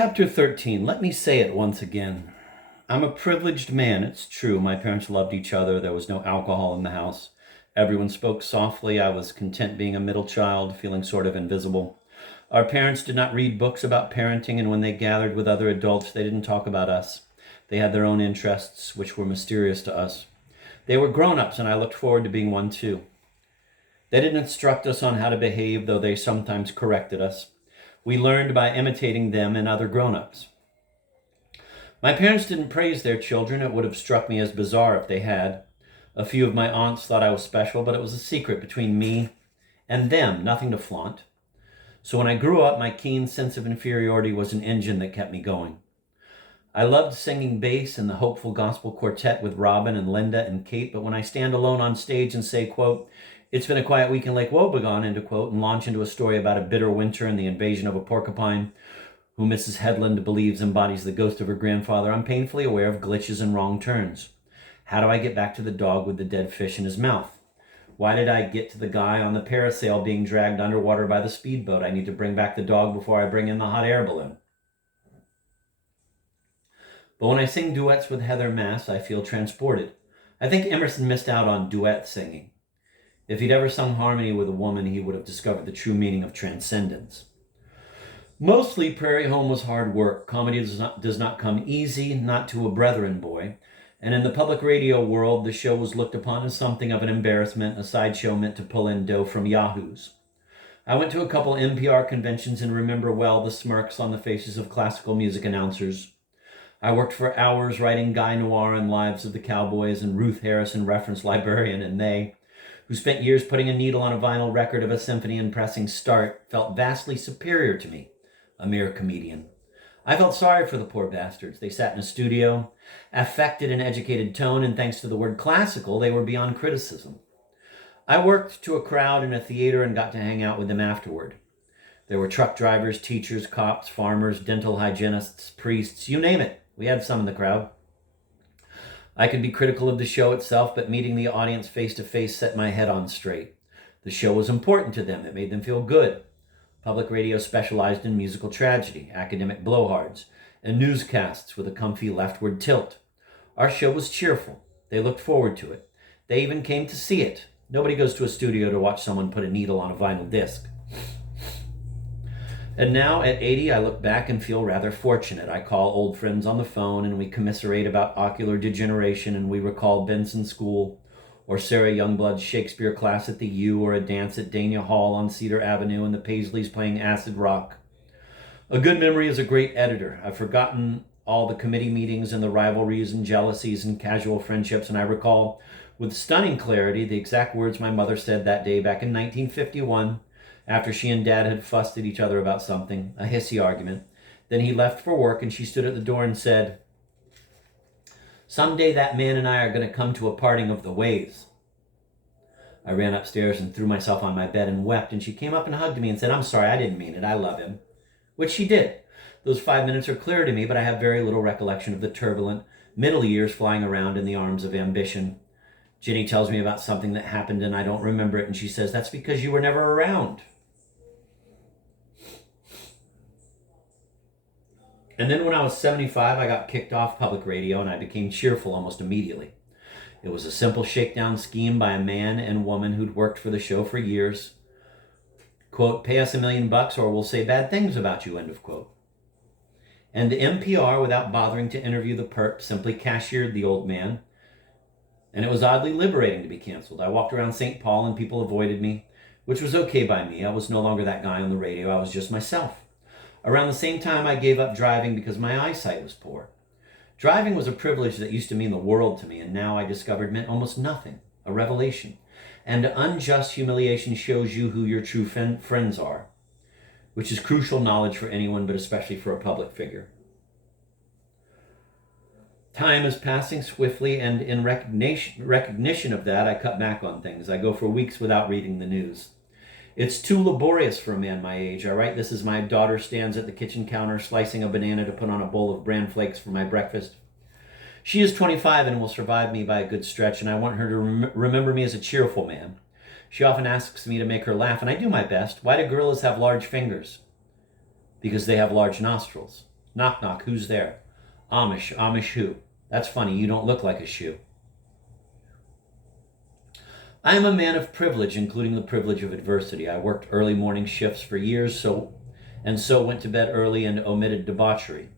Chapter 13. Let me say it once again. I'm a privileged man, it's true. My parents loved each other. There was no alcohol in the house. Everyone spoke softly. I was content being a middle child, feeling sort of invisible. Our parents did not read books about parenting, and when they gathered with other adults, they didn't talk about us. They had their own interests, which were mysterious to us. They were grown-ups, and I looked forward to being one too. They didn't instruct us on how to behave, though they sometimes corrected us. We learned by imitating them and other grown-ups. My parents didn't praise their children. It would have struck me as bizarre if they had. A few of my aunts thought I was special, but it was a secret between me and them, nothing to flaunt. So when I grew up, my keen sense of inferiority was an engine that kept me going. I loved singing bass in the hopeful gospel quartet with Robin and Linda and Kate, but when I stand alone on stage and say, quote, "It's been a quiet week in Lake Wobegon," end quote, and launch into a story about a bitter winter and the invasion of a porcupine who Mrs. Headland believes embodies the ghost of her grandfather, I'm painfully aware of glitches and wrong turns. How do I get back to the dog with the dead fish in his mouth? Why did I get to the guy on the parasail being dragged underwater by the speedboat? I need to bring back the dog before I bring in the hot air balloon. But when I sing duets with Heather Mass, I feel transported. I think Emerson missed out on duet singing. If he'd ever sung harmony with a woman, he would have discovered the true meaning of transcendence. Mostly, Prairie Home was hard work. Comedy does not come easy, not to a brethren boy. And in the public radio world, the show was looked upon as something of an embarrassment, a sideshow meant to pull in dough from yahoos. I went to a couple NPR conventions and remember well the smirks on the faces of classical music announcers. I worked for hours writing Guy Noir and Lives of the Cowboys and Ruth Harrison Reference Librarian, and they, who spent years putting a needle on a vinyl record of a symphony and pressing start, felt vastly superior to me, a mere comedian. I felt sorry for the poor bastards. They sat in a studio, affected an educated tone, and thanks to the word classical, they were beyond criticism. I worked to a crowd in a theater and got to hang out with them afterward. There were truck drivers, teachers, cops, farmers, dental hygienists, priests, you name it. We had some in the crowd. I could be critical of the show itself, but meeting the audience face to face set my head on straight. The show was important to them. It made them feel good. Public radio specialized in musical tragedy, academic blowhards, and newscasts with a comfy leftward tilt. Our show was cheerful. They looked forward to it. They even came to see it. Nobody goes to a studio to watch someone put a needle on a vinyl disc. And now, at 80, I look back and feel rather fortunate. I call old friends on the phone and we commiserate about ocular degeneration, and we recall Benson School or Sarah Youngblood's Shakespeare class at the U, or a dance at Dania Hall on Cedar Avenue and the Paisleys playing acid rock. A good memory is a great editor. I've forgotten all the committee meetings and the rivalries and jealousies and casual friendships, and I recall with stunning clarity the exact words my mother said that day back in 1951, after she and Dad had fussed at each other about something, a hissy argument. Then he left for work and she stood at the door and said, "Someday that man and I are going to come to a parting of the ways." I ran upstairs and threw myself on my bed and wept, and she came up and hugged me and said, "I'm sorry, I didn't mean it. I love him." Which she did. Those 5 minutes are clear to me, but I have very little recollection of the turbulent middle years flying around in the arms of ambition. Jenny tells me about something that happened and I don't remember it, and she says, "That's because you were never around." And then when I was 75, I got kicked off public radio and I became cheerful almost immediately. It was a simple shakedown scheme by a man and woman who'd worked for the show for years. Quote, "Pay us $1 million or we'll say bad things about you," end of quote. And NPR, without bothering to interview the perp, simply cashiered the old man. And it was oddly liberating to be canceled. I walked around St. Paul and people avoided me, which was okay by me. I was no longer that guy on the radio. I was just myself. Around the same time, I gave up driving because my eyesight was poor. Driving was a privilege that used to mean the world to me, and now I discovered meant almost nothing, a revelation. And unjust humiliation shows you who your true friends are, which is crucial knowledge for anyone, but especially for a public figure. Time is passing swiftly, and in recognition of that, I cut back on things. I go for weeks without reading the news. It's too laborious for a man my age. I write this as my daughter stands at the kitchen counter slicing a banana to put on a bowl of bran flakes for my breakfast. She is 25 and will survive me by a good stretch, and I want her to remember me as a cheerful man. She often asks me to make her laugh, and I do my best. Why do gorillas have large fingers? Because they have large nostrils. Knock, knock, who's there? Amish. Amish who? That's funny, you don't look like a shoe. I am a man of privilege, including the privilege of adversity. I worked early morning shifts for years, so went to bed early and omitted debauchery.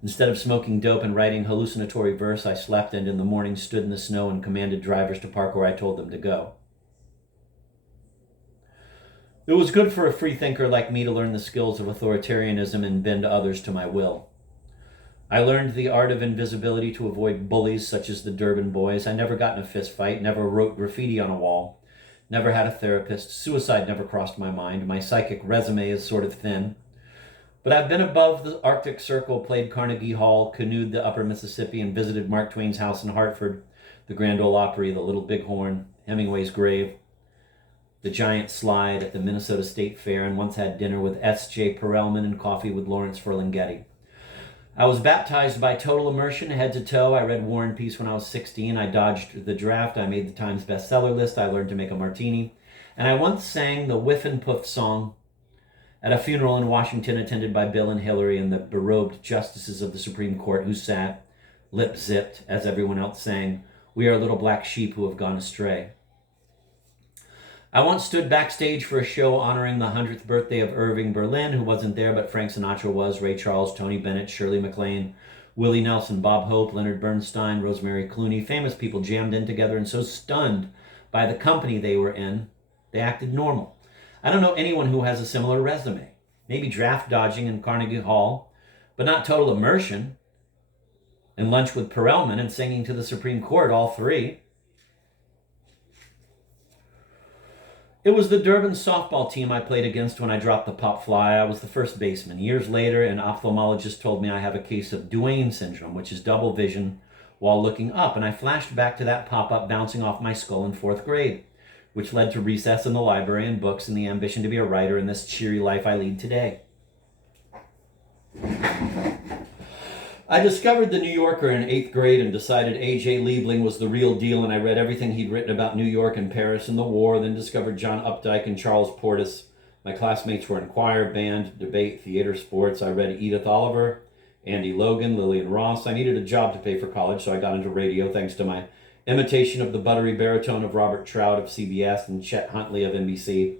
Instead of smoking dope and writing hallucinatory verse, I slept and in the morning stood in the snow and commanded drivers to park where I told them to go. It was good for a free thinker like me to learn the skills of authoritarianism and bend others to my will. I learned the art of invisibility to avoid bullies such as the Durban boys. I never got in a fist fight, never wrote graffiti on a wall, never had a therapist. Suicide never crossed my mind. My psychic resume is sort of thin. But I've been above the Arctic Circle, played Carnegie Hall, canoed the upper Mississippi, and visited Mark Twain's house in Hartford, the Grand Ole Opry, the Little Bighorn, Hemingway's grave, the giant slide at the Minnesota State Fair, and once had dinner with S.J. Perelman and coffee with Lawrence Ferlinghetti. I was baptized by total immersion, head to toe. I read War and Peace when I was 16. I dodged the draft. I made the Times bestseller list. I learned to make a martini. And I once sang the Whiff and Puff song at a funeral in Washington attended by Bill and Hillary and the berobed justices of the Supreme Court who sat, lip-zipped, as everyone else sang, "We are little black sheep who have gone astray." I once stood backstage for a show honoring the 100th birthday of Irving Berlin, who wasn't there, but Frank Sinatra was, Ray Charles, Tony Bennett, Shirley MacLaine, Willie Nelson, Bob Hope, Leonard Bernstein, Rosemary Clooney. Famous people jammed in together and so stunned by the company they were in, they acted normal. I don't know anyone who has a similar resume. Maybe draft dodging in Carnegie Hall, but not total immersion. And lunch with Perelman and singing to the Supreme Court, all three. It was the Durban softball team I played against when I dropped the pop fly. I was the first baseman. Years later, an ophthalmologist told me I have a case of Duane syndrome, which is double vision while looking up, and I flashed back to that pop-up bouncing off my skull in 4th grade, which led to recess in the library and books and the ambition to be a writer in this cheery life I lead today. I discovered The New Yorker in 8th grade and decided A.J. Liebling was the real deal, and I read everything he'd written about New York and Paris and the war, then discovered John Updike and Charles Portis. My classmates were in choir, band, debate, theater, sports. I read Edith Oliver, Andy Logan, Lillian Ross. I needed a job to pay for college, so I got into radio thanks to my imitation of the buttery baritone of Robert Trout of CBS and Chet Huntley of NBC.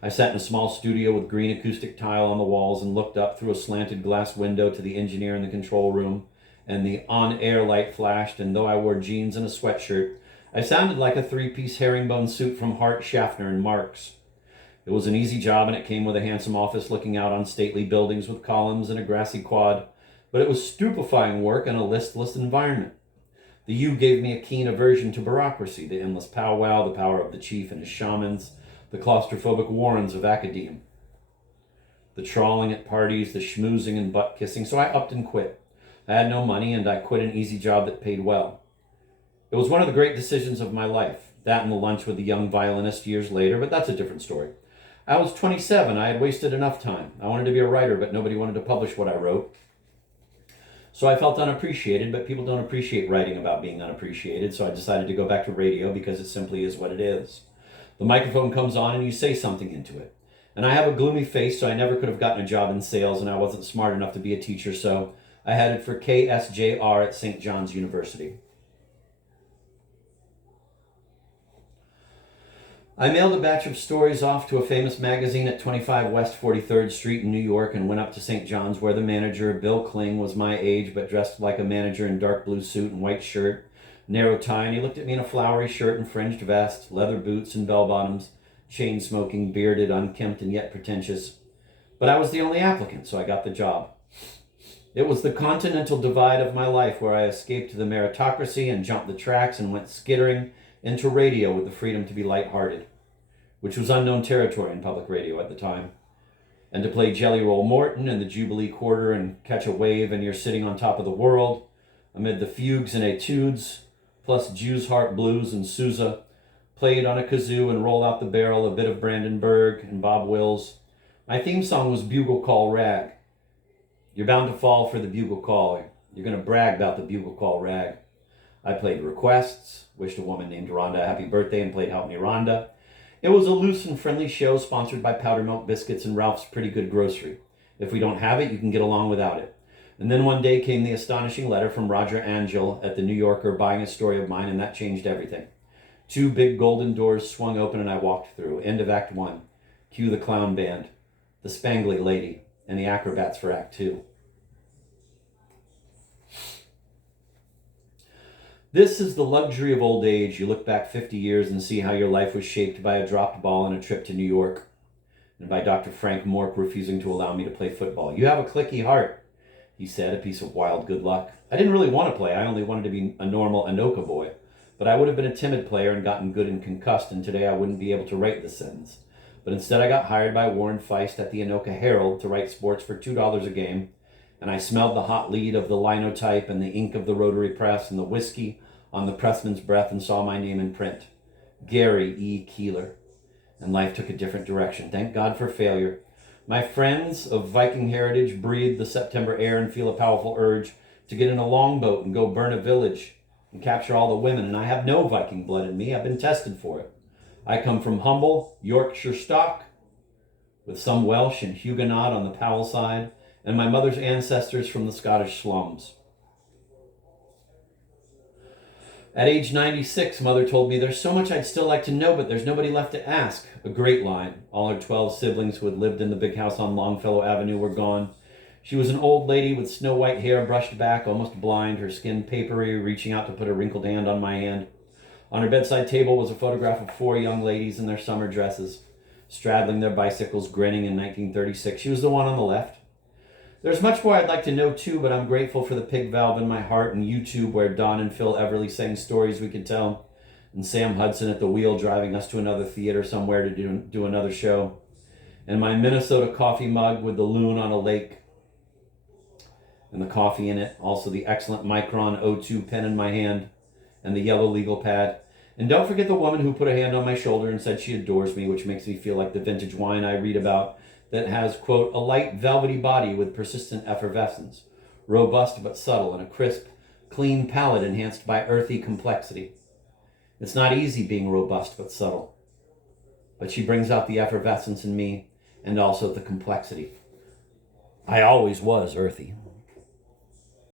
I sat in a small studio with green acoustic tile on the walls and looked up through a slanted glass window to the engineer in the control room, and the on-air light flashed, and though I wore jeans and a sweatshirt, I sounded like a 3-piece herringbone suit from Hart, Schaffner, and Marx. It was an easy job, and it came with a handsome office looking out on stately buildings with columns and a grassy quad, but it was stupefying work in a listless environment. The U gave me a keen aversion to bureaucracy, the endless powwow, the power of the chief and his shamans, the claustrophobic warrens of academe, the trawling at parties, the schmoozing and butt-kissing, so I upped and quit. I had no money, and I quit an easy job that paid well. It was one of the great decisions of my life, that and the lunch with the young violinist years later, but that's a different story. I was 27. I had wasted enough time. I wanted to be a writer, but nobody wanted to publish what I wrote. So I felt unappreciated, but people don't appreciate writing about being unappreciated, so I decided to go back to radio because it simply is what it is. The microphone comes on and you say something into it. And I have a gloomy face, so I never could have gotten a job in sales, and I wasn't smart enough to be a teacher, so I headed for KSJR at St. John's University. I mailed a batch of stories off to a famous magazine at 25 West 43rd Street in New York and went up to St. John's, where the manager, Bill Kling, was my age but dressed like a manager in dark blue suit and white shirt, narrow tie, and he looked at me in a flowery shirt and fringed vest, leather boots and bell-bottoms, chain-smoking, bearded, unkempt, and yet pretentious. But I was the only applicant, so I got the job. It was the continental divide of my life where I escaped the meritocracy and jumped the tracks and went skittering into radio with the freedom to be lighthearted, which was unknown territory in public radio at the time. And to play Jelly Roll Morton in the Jubilee Quarter and catch a wave and you're sitting on top of the world amid the fugues and etudes, plus Jew's Harp Blues and Sousa, played on a kazoo and roll out the barrel a bit of Brandenburg and Bob Wills. My theme song was Bugle Call Rag. You're bound to fall for the bugle call. You're going to brag about the bugle call rag. I played Requests, wished a woman named Rhonda a happy birthday, and played Help Me Rhonda. It was a loose and friendly show sponsored by Powder Milk Biscuits and Ralph's Pretty Good Grocery. If we don't have it, you can get along without it. And then one day came the astonishing letter from Roger Angel at the New Yorker buying a story of mine, and that changed everything. 2 big golden doors swung open and I walked through. End of Act 1. Cue the clown band, the Spangly Lady, and the acrobats for Act 2. This is the luxury of old age. You look back 50 years and see how your life was shaped by a dropped ball and a trip to New York, and by Dr. Frank Mork refusing to allow me to play football. You have a clicky heart, he said, a piece of wild good luck. I didn't really want to play. I only wanted to be a normal Anoka boy. But I would have been a timid player and gotten good and concussed, and today I wouldn't be able to write the sentence. But instead I got hired by Warren Feist at the Anoka Herald to write sports for $2 a game, and I smelled the hot lead of the linotype and the ink of the rotary press and the whiskey on the pressman's breath and saw my name in print. Gary E. Keeler. And life took a different direction. Thank God for failure. My friends of Viking heritage breathe the September air and feel a powerful urge to get in a longboat and go burn a village and capture all the women, and I have no Viking blood in me. I've been tested for it. I come from humble Yorkshire stock, with some Welsh and Huguenot on the Powell side, and my mother's ancestors from the Scottish slums. At age 96, Mother told me, "There's so much I'd still like to know, but there's nobody left to ask." A great line. All her 12 siblings who had lived in the big house on Longfellow Avenue were gone. She was an old lady with snow-white hair brushed back, almost blind, her skin papery, reaching out to put a wrinkled hand on my hand. On her bedside table was a photograph of 4 young ladies in their summer dresses, straddling their bicycles, grinning in 1936. She was the one on the left. There's much more I'd like to know, too, but I'm grateful for the pig valve in my heart and YouTube, where Don and Phil Everly sang stories we could tell, and Sam Hudson at the wheel driving us to another theater somewhere to do another show, and my Minnesota coffee mug with the loon on a lake and the coffee in it, also the excellent Micron O2 pen in my hand, and the yellow legal pad. And don't forget the woman who put a hand on my shoulder and said she adores me, which makes me feel like the vintage wine I read about that has, quote, a light velvety body with persistent effervescence, robust but subtle, and a crisp, clean palate enhanced by earthy complexity. It's not easy being robust but subtle, but she brings out the effervescence in me and also the complexity. I always was earthy.